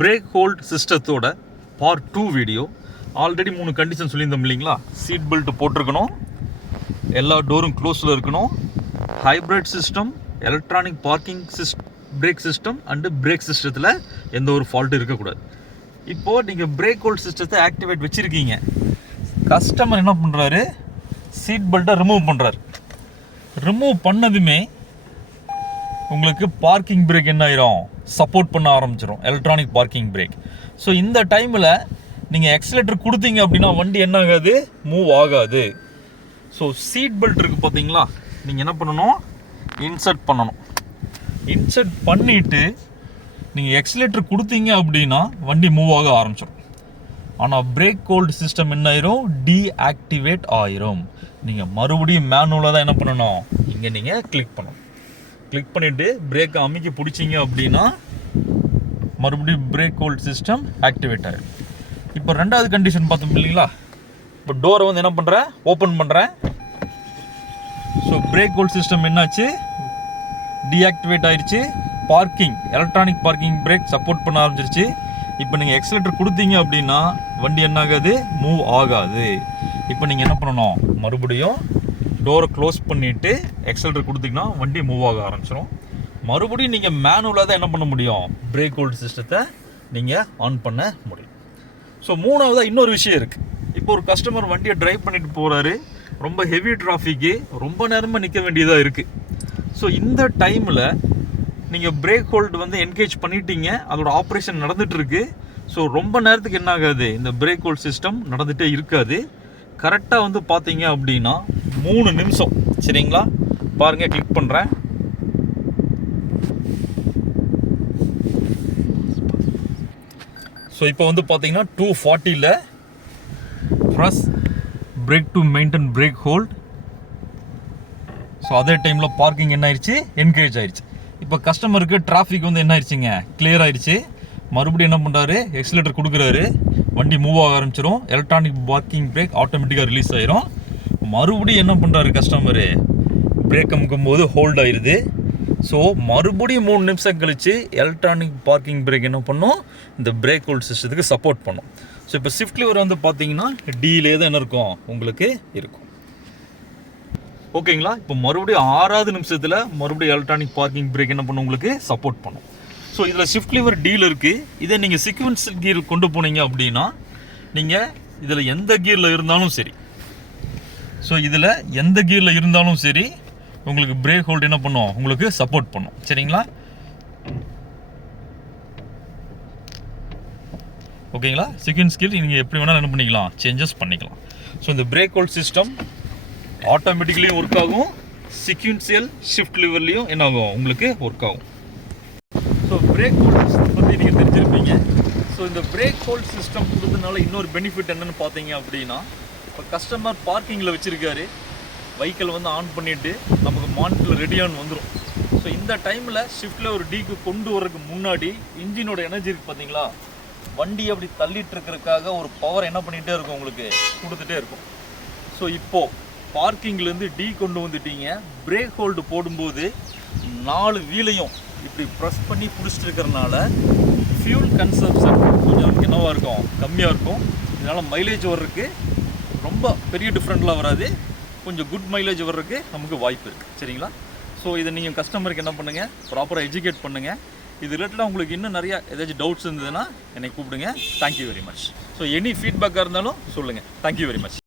Break hold சிஸ்டத்தோட part 2 video. Already 3 condition சொல்லியிருந்தோம் இல்லைங்களா? சீட் பெல்ட் போட்டிருக்கணும், எல்லா டோரும் க்ளோஸில் இருக்கணும், hybrid system, electronic parking brake system and brake சிஸ்டத்தில் எந்த ஒரு ஃபால்ட்டும் இருக்கக்கூடாது. இப்போது நீங்கள் பிரேக் ஹோல்ட் சிஸ்டத்தை ஆக்டிவேட் வச்சுருக்கீங்க. கஸ்டமர் என்ன பண்ணுறாரு? சீட் பெல்ட்டை ரிமூவ் பண்ணுறாரு. ரிமூவ் பண்ணதுமே உங்களுக்கு பார்க்கிங் பிரேக் என்ன ஆயிரும்? சப்போர்ட் பண்ண ஆரம்பிச்சிடும், எலக்ட்ரானிக் பார்க்கிங் பிரேக். ஸோ இந்த டைமில் நீங்கள் எக்ஸலேட்டர் கொடுத்தீங்க அப்படின்னா வண்டி என்ன ஆகாது? மூவ் ஆகாது. ஸோ சீட் பெல்ட் இருக்குது பார்த்தீங்களா? நீங்கள் என்ன பண்ணணும்? இன்சர்ட் பண்ணணும். இன்சர்ட் பண்ணிவிட்டு நீங்கள் எக்ஸலேட்டர் கொடுத்தீங்க அப்படின்னா வண்டி மூவ் ஆக ஆரம்பிச்சிடும். ஆனால் பிரேக் ஹோல்ட் சிஸ்டம் என்ன ஆயிரும்? டீஆக்டிவேட் ஆயிரும். நீங்கள் மறுபடியும் மேனுவலாக தான் என்ன பண்ணணும்? இங்கே நீங்கள் கிளிக் பண்ணணும். கிளிக் பண்ணிவிட்டு பிரேக்கை அமைக்கி பிடிச்சிங்க அப்படின்னா மறுபடியும் பிரேக் ஹோல்ட் சிஸ்டம் ஆக்டிவேட் ஆகிடும். இப்போ ரெண்டாவது கண்டிஷன் பார்த்தோம் இல்லைங்களா? இப்போ டோரை வந்து என்ன பண்ணுறேன்? ஓப்பன் பண்ணுறேன். ஸோ பிரேக் ஹோல்ட் சிஸ்டம் என்னாச்சு? டீஆக்டிவேட் ஆயிடுச்சு. Parking, electronic parking break support பண்ண ஆரம்பிச்சிருச்சு. இப்போ நீங்கள் எக்ஸலேட்டர் கொடுத்தீங்க அப்படின்னா வண்டி என்ன ஆகாது? மூவ் ஆகாது. இப்போ நீங்கள் என்ன பண்ணணும்? மறுபடியும் டோரை க்ளோஸ் பண்ணிவிட்டு எக்ஸலேட்டர் கொடுத்தீங்கன்னா வண்டி மூவ் ஆக ஆரம்பிச்சிடும். மறுபடியும் நீங்கள் மேனுவலாக தான் என்ன பண்ண முடியும்? பிரேக் ஹோல்ட் சிஸ்டத்தை நீங்கள் ஆன் பண்ண முடியும். ஸோ மூணாவதாக இன்னொரு விஷயம் இருக்குது. இப்போ ஒரு கஸ்டமர் வண்டியை ட்ரைவ் பண்ணிட்டு போகிறாரு, ரொம்ப ஹெவி டிராஃபிக்கு, ரொம்ப நேரமாக நிற்க வேண்டியதாக இருக்குது. ஸோ இந்த டைமில் நீங்கள் பிரேக் ஹோல்டு வந்து என்கேஜ் பண்ணிட்டீங்க, அதோட ஆப்ரேஷன் நடந்துகிட்ருக்கு. ஸோ ரொம்ப நேரத்துக்கு என்ன ஆகாது? இந்த பிரேக் ஹோல்ட் சிஸ்டம் நடந்துகிட்டே இருக்காது. கரெக்டாக வந்து பார்த்தீங்க அப்படின்னா 3 நிமிஷம். சரிங்களா? பாருங்கள், கிளிக் பண்ணுறேன். ஸோ இப்போ வந்து பார்த்தீங்கன்னா 240ல் press brake to maintain brake hold. So அதே டைமில் பார்க்கிங் என்ன ஆயிடுச்சு? என்கேஜ் ஆயிடுச்சு. இப்போ கஸ்டமருக்கு டிராஃபிக் வந்து என்ன ஆயிடுச்சுங்க? கிளியர் ஆயிடுச்சு. மறுபடியும் என்ன பண்ணுறாரு? எக்ஸலேட்டர் கொடுக்குறாரு, வண்டி மூவ் ஆக ஆரம்பிச்சிடும். எலக்ட்ரானிக் பார்க்கிங் பிரேக் ஆட்டோமேட்டிக்காக ரிலீஸ் ஆயிரும். மறுபடியும் என்ன பண்ணுறாரு கஸ்டமரு? பிரேக் அமுக்கும் போது ஹோல்ட் ஆயிடுது. ஸோ மறுபடியும் 3 நிமிஷம் கழித்து எலக்ட்ரானிக் பார்க்கிங் பிரேக் என்ன பண்ணும்? இந்த பிரேக் ஹோல்ட் சிஸ்டத்துக்கு சப்போர்ட் பண்ணும். ஸோ இப்போ ஷிஃப்ட் லிவர் வந்து பார்த்தீங்கன்னா டீலே தான் என்ன இருக்கும்? உங்களுக்கு இருக்கும். ஓகேங்களா? இப்போ மறுபடியும் 6வது நிமிஷத்தில் மறுபடியும் எலக்ட்ரானிக் பார்க்கிங் பிரேக் என்ன பண்ணும்? உங்களுக்கு சப்போர்ட் பண்ணும். ஸோ இதில் ஷிஃப்ட் லிவர் டீல் இருக்குது. இதை நீங்கள் சீக்வன்ஸ் கீர் கொண்டு போனீங்க அப்படின்னா நீங்கள் இதில் எந்த கீரில் இருந்தாலும் சரி, ஸோ இதில் எந்த கீரில் இருந்தாலும் சரி உங்களுக்கு பிரேக் ஹோல்ட் என்ன பண்ணும்? உங்களுக்கு சப்போர்ட் பண்ணும். சரிங்களா? ஓகேங்களா? சீக்வன்ஸ் கீர் நீங்கள் எப்படி வேணாலும் என்ன பண்ணிக்கலாம்? சேஞ்சஸ் பண்ணிக்கலாம். ஸோ இந்த பிரேக் ஹோல்ட் சிஸ்டம் ஆட்டோமேட்டிக்கலியும் ஒர்க் ஆகும், சீக்வென்ஷியல் ஷிஃப்ட் லிவர்லேயும் என்ன ஆகும்? உங்களுக்கு ஒர்க் ஆகும். ஸோ பிரேக் ஹோல்ட் சிஸ்டம் பற்றி நீங்கள் தெரிஞ்சிருப்பீங்க. ஸோ இந்த பிரேக் ஹோல்ட் சிஸ்டம் கொடுத்ததுனால இன்னொரு பெனிஃபிட் என்னென்னு பார்த்தீங்க அப்படின்னா, இப்போ கஸ்டமர் பார்க்கிங்கில் வச்சுருக்காரு, வெஹிக்கிள் வந்து ஆன் பண்ணிவிட்டு நமக்கு மானிட்டரில் ரெடியான்னு வந்துடும். ஸோ இந்த டைமில் ஷிஃப்ட்டில் ஒரு டீக்கு கொண்டு வரதுக்கு முன்னாடி இன்ஜினோட எனர்ஜி இருக்குது பார்த்தீங்களா? வண்டி அப்படி தள்ளிட்டு இருக்கிறதுக்காக ஒரு பவர் என்ன பண்ணிகிட்டே இருக்கும்? உங்களுக்கு கொடுத்துட்டே இருக்கும். ஸோ இப்போது பார்க்கிங்லேருந்து டீ கொண்டு வந்துட்டீங்க. பிரேக் ஹோல்டு போடும்போது 4 வீலையும் இப்படி ப்ரெஸ் பண்ணி பிடிச்சிட்டு இருக்கிறனால ஃபியூல் கன்சப்ஷன் கொஞ்சம் நமக்கு என்னவாக இருக்கும்? கம்மியாக இருக்கும். இதனால் மைலேஜ் வர்றதுக்கு ரொம்ப பெரிய டிஃப்ரெண்ட்லாம் வராது, கொஞ்சம் குட் மைலேஜ் வர்றதுக்கு நமக்கு வாய்ப்பு இருக்குது. சரிங்களா? ஸோ இதை நீங்கள் கஸ்டமருக்கு என்ன பண்ணுங்கள்? ப்ராப்பராக எஜுகேட் பண்ணுங்கள். இது ரிலேட்டடாக உங்களுக்கு இன்னும் நிறையா ஏதாச்சும் டவுட்ஸ் இருந்ததுன்னா என்னை கூப்பிடுங்க. Thank you very much. So any ஃபீட்பேக்காக இருந்தாலும் சொல்லுங்கள். Thank you very much.